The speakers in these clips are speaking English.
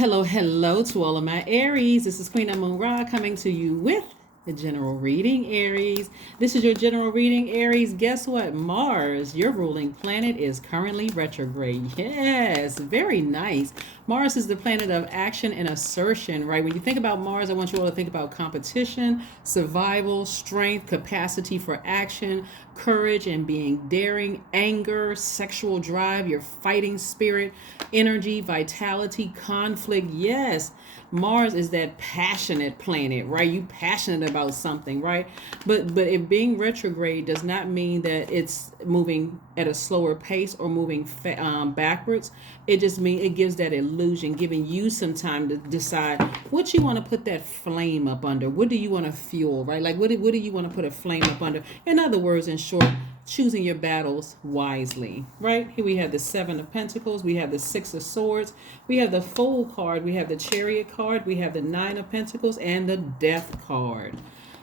Hello to all of my Aries. This is Queen Amun Ra coming to you with the general reading, Aries. This is your general reading, Aries. Guess what? Mars, your ruling planet, is currently retrograde. Yes, very nice. Mars is the planet of action and assertion, right? When you think about Mars, I want you all to think about competition, survival, strength, capacity for action, courage and being daring, anger, sexual drive, your fighting spirit, energy, vitality, conflict. Yes, Mars is that passionate planet, right? You passionate about something, right? But it being retrograde does not mean that it's moving at a slower pace or moving backwards. It just means it gives that illusion, giving you some time to decide what you want to put that flame up under. What do you want to fuel, right? Like what do you want to put a flame up under? In other words, in short, choosing your battles wisely, right? Here we have the Seven of Pentacles, we have the Six of Swords, we have the Fool card, we have the Chariot card, we have the Nine of Pentacles, and the Death card.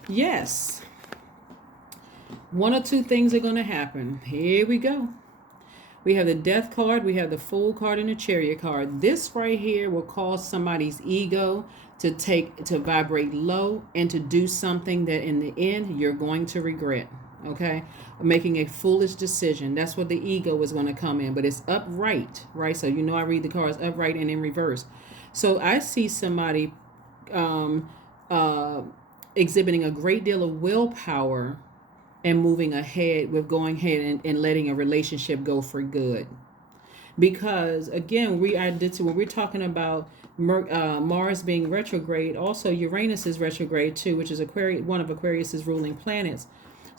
Yes, one or two things are going to happen. Here we go. We have the Death card, we have the Fool card, and the Chariot card. This right here will cause somebody's ego to vibrate low and to do something that in the end you're going to regret. Okay, making a foolish decision. That's what the ego is going to come in, but it's upright, right? So you know I read the cards upright and in reverse. So I see somebody exhibiting a great deal of willpower and moving ahead with going ahead and letting a relationship go for good. Because again, when we're talking about Mars being retrograde, also Uranus is retrograde too, which is one of Aquarius's ruling planets.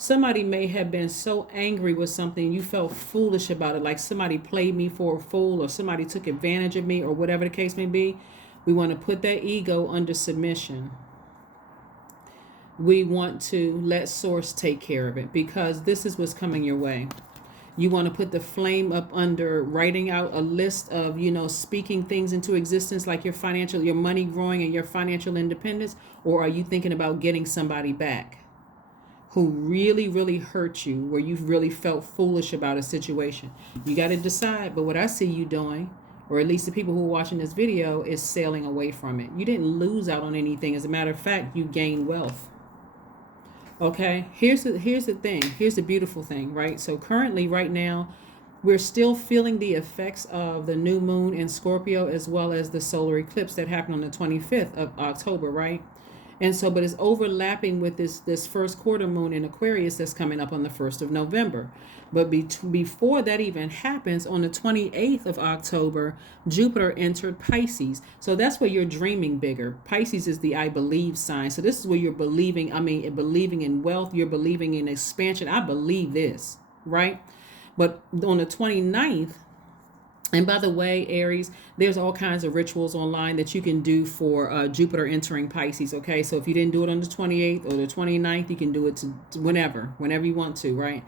Somebody may have been so angry with something, you felt foolish about it, like somebody played me for a fool or somebody took advantage of me or whatever the case may be. We want to put that ego under submission. We want to let source take care of it, because this is what's coming your way. You want to put the flame up under writing out a list of, speaking things into existence, like your money growing and your financial independence, or are you thinking about getting somebody back who really, really hurt you, where you really felt foolish about a situation? You got to decide. But what I see you doing, or at least the people who are watching this video, is sailing away from it. You didn't lose out on anything. As a matter of fact, you gained wealth. Okay, here's the thing. Here's the beautiful thing, right? So currently, right now, we're still feeling the effects of the new moon in Scorpio, as well as the solar eclipse that happened on the 25th of October, right? And so, but it's overlapping with this first quarter moon in Aquarius that's coming up on the 1st of November. But before that even happens, on the 28th of October, Jupiter entered Pisces. So that's where you're dreaming bigger. Pisces is the I believe sign. So this is where you're believing in wealth. You're believing in expansion. I believe this, right? But on the 29th, and by the way, Aries, there's all kinds of rituals online that you can do for Jupiter entering Pisces, okay? So if you didn't do it on the 28th or the 29th, you can do it to whenever you want to, right?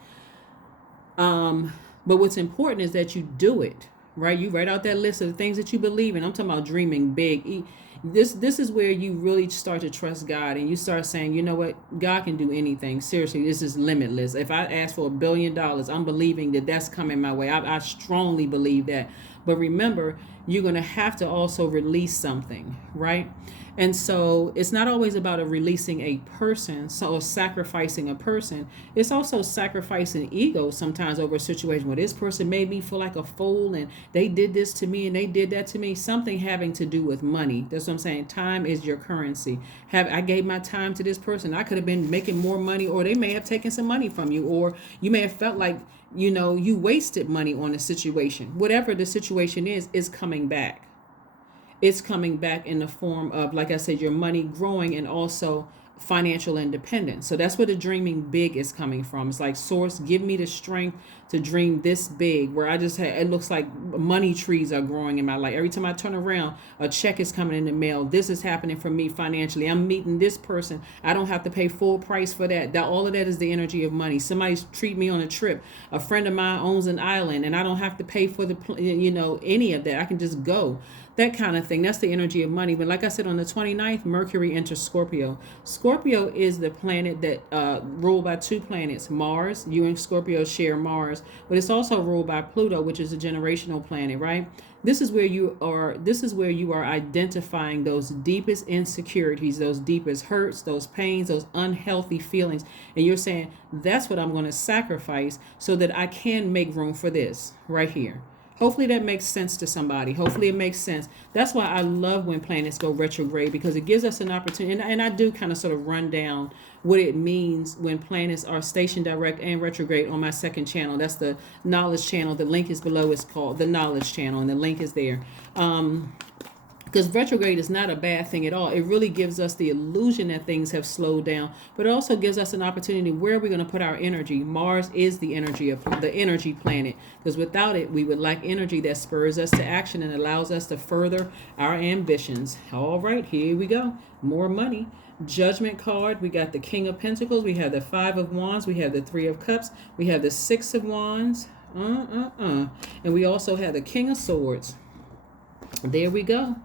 But what's important is that you do it, right? You write out that list of the things that you believe in. I'm talking about dreaming big. This is where you really start to trust God, and you start saying, you know what, God can do anything. Seriously, this is limitless. If I ask for $1 billion, I'm believing that that's coming my way. I strongly believe that. But remember, you're going to have to also release something, right? And so it's not always about releasing a person, or sacrificing a person. It's also sacrificing ego sometimes over a situation where this person made me feel like a fool, and they did this to me and they did that to me. Something having to do with money. That's what I'm saying. Time is your currency. I gave my time to this person. I could have been making more money, or they may have taken some money from you, or you may have felt like, you wasted money on a situation. Whatever the situation is coming back. It's coming back in the form of, like I said, your money growing and also financial independence. So that's where the dreaming big is coming from. It's like, source, give me the strength to dream this big, where it looks like money trees are growing in my life. Every time I turn around, a check is coming in the mail. This is happening for me financially. I'm meeting this person. I don't have to pay full price for that. All of that is the energy of money. Somebody's treat me on a trip. A friend of mine owns an island, and I don't have to pay for any of that. I can just go. that kind of thing. That's the energy of money. But like I said, on the 29th, Mercury enters Scorpio. Scorpio is the planet that ruled by two planets, Mars. You and Scorpio share Mars, but it's also ruled by Pluto, which is a generational planet, right? This is where you are. This is where you are identifying those deepest insecurities, those deepest hurts, those pains, those unhealthy feelings, and you're saying that's what I'm going to sacrifice so that I can make room for this right here. Hopefully that makes sense to somebody. Hopefully it makes sense. That's why I love when planets go retrograde, because it gives us an opportunity. And I do kind of sort of run down what it means when planets are stationed direct and retrograde on my second channel. That's the knowledge channel. The link is below. It's called the knowledge channel, and the link is there. Because retrograde is not a bad thing at all. It really gives us the illusion that things have slowed down, but it also gives us an opportunity where we're going to put our energy. Mars is the energy planet, because without it, we would lack energy that spurs us to action and allows us to further our ambitions. All right, here we go. More money. Judgment card. We got the King of Pentacles. We have the Five of Wands. We have the Three of Cups. We have the Six of Wands. And we also have the King of Swords. There we go.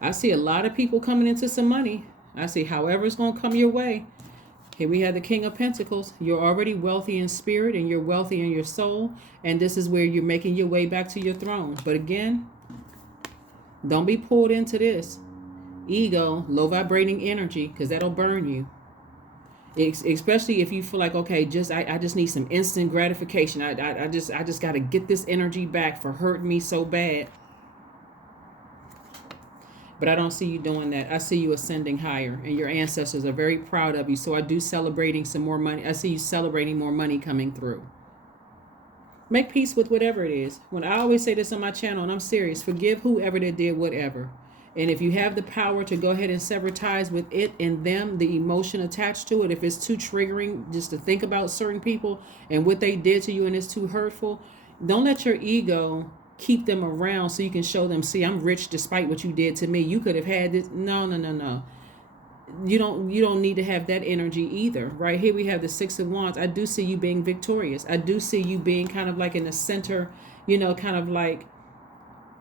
I see a lot of people coming into some money. I see however it's going to come your way. Here we have the King of Pentacles. You're already wealthy in spirit and you're wealthy in your soul. And this is where you're making your way back to your throne. But again, don't be pulled into this. Ego, low vibrating energy, because that'll burn you. Especially if you feel like, okay, I just need some instant gratification. I just got to get this energy back for hurting me so bad. But I don't see you doing that. I see you ascending higher, and your ancestors are very proud of you. So I do celebrating some more money. I see you celebrating more money coming through. Make peace with whatever it is. When I always say this on my channel, and I'm serious, forgive whoever that did whatever. And if you have the power to go ahead and sever ties with it and them, the emotion attached to it, if it's too triggering just to think about certain people and what they did to you and it's too hurtful, don't let your ego keep them around so you can show them, see, I'm rich despite what you did to me. You could have had this. No. You don't need to have that energy either. Right here we have the Six of Wands. I do see you being victorious. I do see you being kind of like in the center, kind of like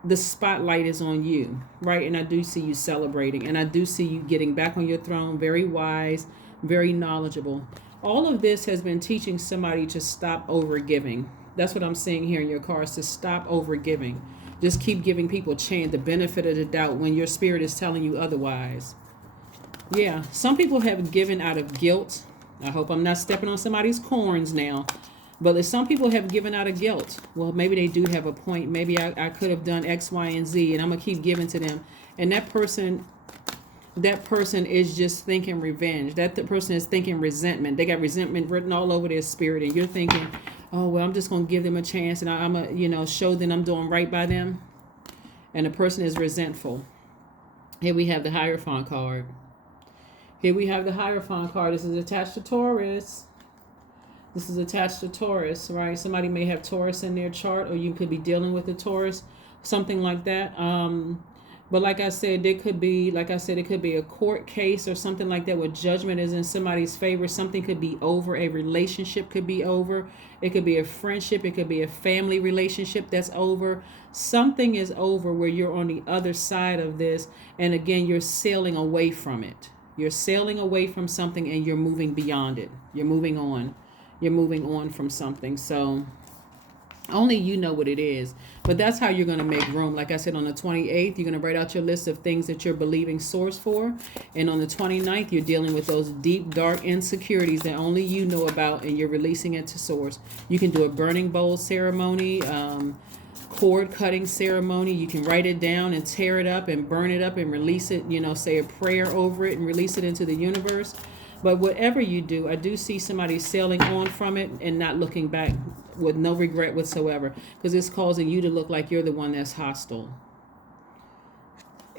the spotlight is on you, right? And I do see you celebrating, and I do see you getting back on your throne, very wise, very knowledgeable. All of this has been teaching somebody to stop over giving. That's what I'm seeing here in your cards, to stop over giving. Just keep giving people the benefit of the doubt when your spirit is telling you otherwise. Yeah, some people have given out of guilt. I hope I'm not stepping on somebody's corns now. But if some people have given out of guilt, well, maybe they do have a point. Maybe I could have done X, Y, and Z, and I'm going to keep giving to them. And that person is just thinking revenge. That the person is thinking resentment. They got resentment written all over their spirit, and you're thinking, oh, well, I'm just going to give them a chance, and I'm going to show them I'm doing right by them. And the person is resentful. Here we have the Hierophant card. Here we have the Hierophant card. This is attached to Taurus. This is attached to Taurus, right? Somebody may have Taurus in their chart, or you could be dealing with a Taurus, something like that. But like I said, it could be a court case or something like that where judgment is in somebody's favor. Something could be over. A relationship could be over. It could be a friendship. It could be a family relationship that's over. Something is over where you're on the other side of this. And again, you're sailing away from it. You're sailing away from something and you're moving beyond it. You're moving on. You're moving on from something. So only you know what it is. But that's how you're going to make room. Like I said, on the 28th, you're going to write out your list of things that you're believing source for. And on the 29th, you're dealing with those deep, dark insecurities that only you know about, and you're releasing it to source. You can do a burning bowl ceremony, cord cutting ceremony. You can write it down and tear it up and burn it up and release it, say a prayer over it and release it into the universe. But whatever you do, I do see somebody sailing on from it and not looking back with no regret whatsoever, because it's causing you to look like you're the one that's hostile.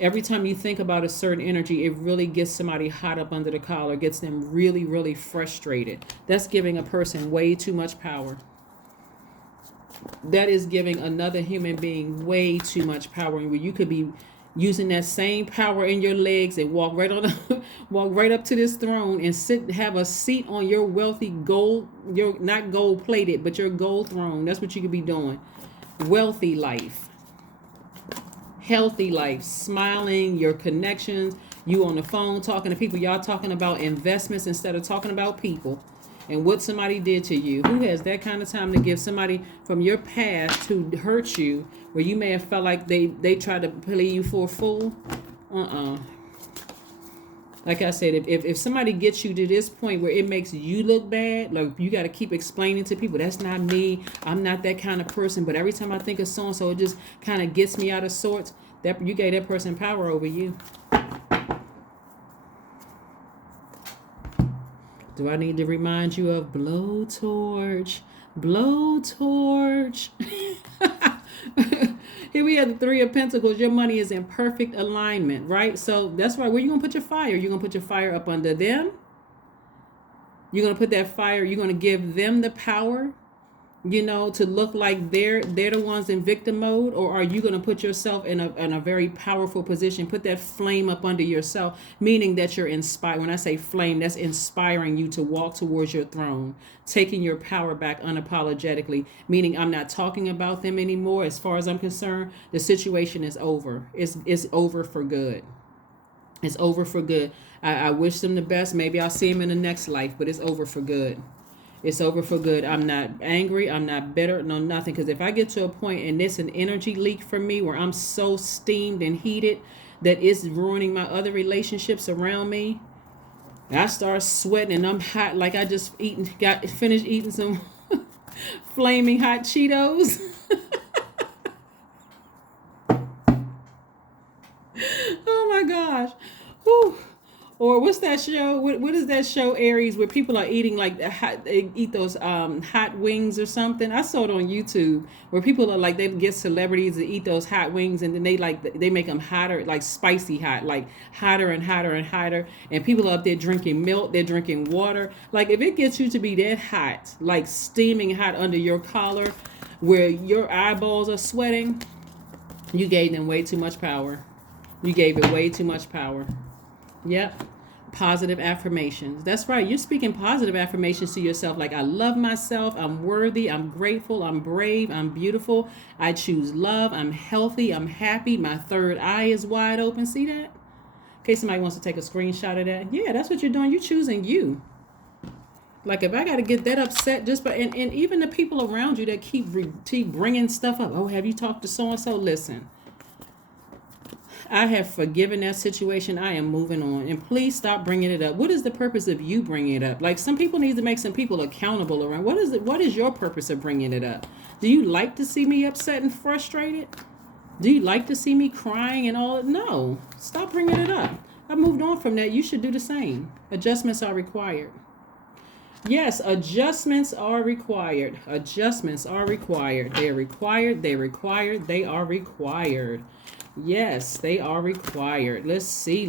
Every time you think about a certain energy, it really gets somebody hot up under the collar, gets them really, really frustrated. That's giving a person way too much power. That is giving another human being way too much power, where you could be using that same power in your legs and walk right up to this throne and have a seat on your wealthy gold, your not gold plated, but your gold throne. That's what you could be doing. Wealthy life. healthy life, smiling, your connections, you on the phone talking to people, y'all talking about investments instead of talking about people and what somebody did to you. Who has that kind of time to give somebody from your past who hurt you, where you may have felt like they tried to play you for a fool? Like I said, if somebody gets you to this point where it makes you look bad, like you got to keep explaining to people, that's not me, I'm not that kind of person, but every time I think of so-and-so, it just kind of gets me out of sorts, that you gave that person power over you. Do I need to remind you of blowtorch? Blowtorch. Here we have the Three of Pentacles. Your money is in perfect alignment, right? So that's right. Where you going to put your fire? You're going to put your fire up under them. You're going to put that fire. You're going to give them the power, to look like they're the ones in victim mode, or are you going to put yourself in a very powerful position? Put that flame up under yourself, meaning that you're inspired. When I say flame, that's inspiring you to walk towards your throne, taking your power back unapologetically, meaning I'm not talking about them anymore. As far as I'm concerned, the situation is over. It's over for good. It's over for good. I wish them the best. Maybe I'll see them in the next life, but it's over for good. It's over for good. I'm not angry. I'm not bitter. No, nothing. Because if I get to a point and it's an energy leak for me where I'm so steamed and heated that it's ruining my other relationships around me, I start sweating and I'm hot like I just got finished eating some flaming hot Cheetos. Oh my gosh. Whew. Or what's that show? What is that show, Aries, where people are eating like they eat those hot wings or something? I saw it on YouTube where people are like, they get celebrities to eat those hot wings and then they make them hotter, like spicy hot, like hotter and hotter and hotter. And people are up there drinking milk, they're drinking water. Like if it gets you to be that hot, like steaming hot under your collar, where your eyeballs are sweating, you gave them way too much power. You gave it way too much power. Yep. Positive affirmations. That's right. You're speaking positive affirmations to yourself. Like, I love myself. I'm worthy. I'm grateful. I'm brave. I'm beautiful. I choose love. I'm healthy. I'm happy. My third eye is wide open. See that? In case somebody wants to take a screenshot of that. Yeah, that's what you're doing. You're choosing you. Like, if I got to get that upset just by, and even the people around you that keep bringing stuff up. Oh, have you talked to so-and-so? Listen. I have forgiven that situation. I am moving on. And please stop bringing it up. What is the purpose of you bringing it up? Like, some people need to make some people accountable around. What is your purpose of bringing it up? Do you like to see me upset and frustrated? Do you like to see me crying and all? No. Stop bringing it up. I moved on from that. You should do the same. Adjustments are required. Yes, adjustments are required. Adjustments are required. They're required. They're required. They are required. Yes, they are required. Let's see.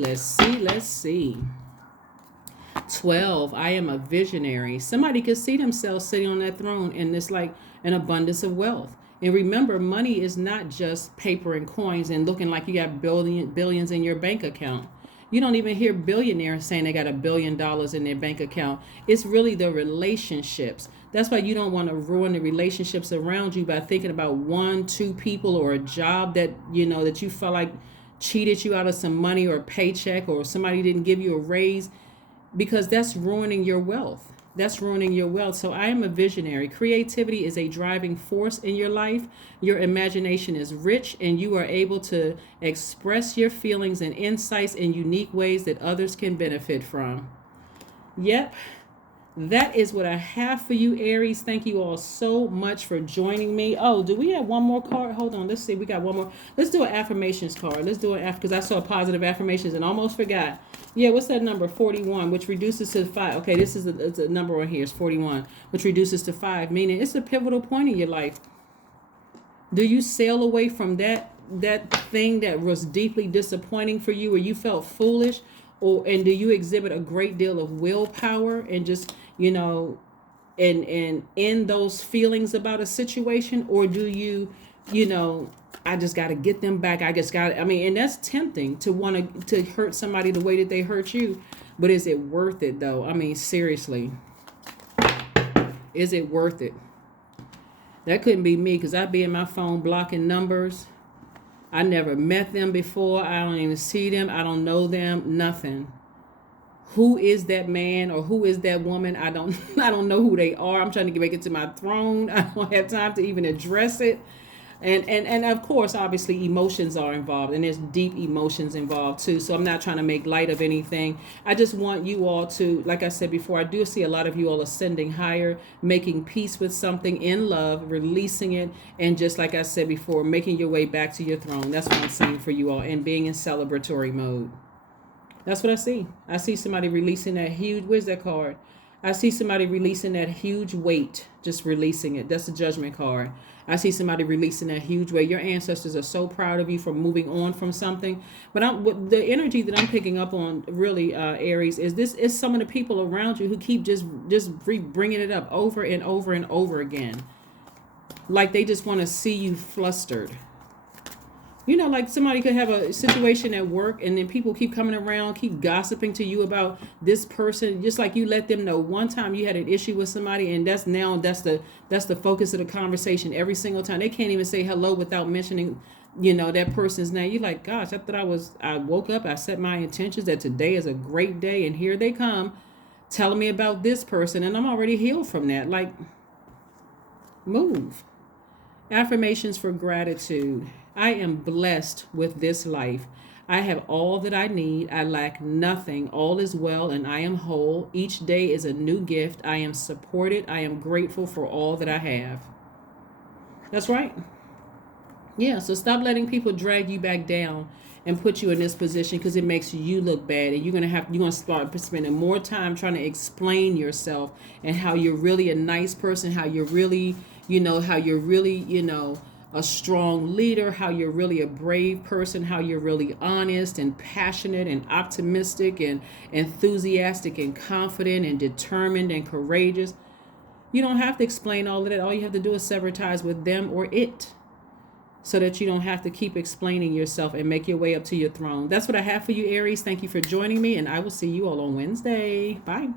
12, I am a visionary. Somebody could see themselves sitting on that throne and it's like an abundance of wealth. And remember, money is not just paper and coins and looking like you got billions in your bank account. You don't even hear billionaires saying they got $1 billion in their bank account. It's really the relationships. That's why you don't want to ruin the relationships around you by thinking about 1-2 people or a job that that you felt like cheated you out of some money or a paycheck, or somebody didn't give you a raise, because that's ruining your wealth. That's ruining your wealth. So I am a visionary. Creativity is a driving force in your life. Your imagination is rich and you are able to express your feelings and insights in unique ways that others can benefit from. Yep. That is what I have for you, Aries. Thank you all so much for joining me. Oh, do we have one more card? Hold on. Let's see. We got one more. Let's do an affirmations card. Let's do it because I saw positive affirmations and almost forgot. Yeah, what's that number? 41, which reduces to 5. Okay, this is a number on here. It's 41, which reduces to 5, meaning it's a pivotal point in your life. Do you sail away from that thing that was deeply disappointing for you, or you felt foolish? And do you exhibit a great deal of willpower and just, and in those feelings about a situation? Or do you, I just got to get them back. And that's tempting to want to hurt somebody the way that they hurt you. But is it worth it though? I mean, seriously, is it worth it? That couldn't be me, because I'd be in my phone blocking numbers. I never met them before. I don't even see them. I don't know them. Nothing. Who is that man or who is that woman? I don't I don't know who they are. I'm trying to make it to my throne. I don't have time to even address it. And of course, obviously, emotions are involved, and there's deep emotions involved too. So I'm not trying to make light of anything. I just want you all to, like I said before, I do see a lot of you all ascending higher, making peace with something in love, releasing it, and just like I said before, making your way back to your throne. That's what I'm saying for you all, and being in celebratory mode. That's what I see. I see somebody releasing that huge, where's that card? I see somebody releasing that huge weight, just releasing it. That's the Judgment card. I see somebody releasing that huge weight. Your ancestors are so proud of you for moving on from something. But the energy that I'm picking up on, really, Aries, is this is some of the people around you who keep just bringing it up over and over and over again. Like they just want to see you flustered. You know, like somebody could have a situation at work and then people keep coming around, keep gossiping to you about this person. Just like you let them know one time you had an issue with somebody, and that's the focus of the conversation every single time. They can't even say hello without mentioning, that person's name. You're like, gosh, I woke up, I set my intentions that today is a great day, and here they come telling me about this person, and I'm already healed from that. Like, move. Affirmations for gratitude. I am blessed with this life. I have all that I need. I lack nothing. All is well and I am whole. Each day is a new gift. I am supported. I am grateful for all that I have. That's right. Yeah, so stop letting people drag you back down and put you in this position because it makes you look bad, and you're gonna start spending more time trying to explain yourself and how you're really a nice person, how you're really, a strong leader, how you're really a brave person, how you're really honest and passionate and optimistic and enthusiastic and confident and determined and courageous. You don't have to explain all of that. All you have to do is sever ties with them or it, so that you don't have to keep explaining yourself and make your way up to your throne. That's what I have for you, Aries. Thank you for joining me, and I will see you all on Wednesday. Bye.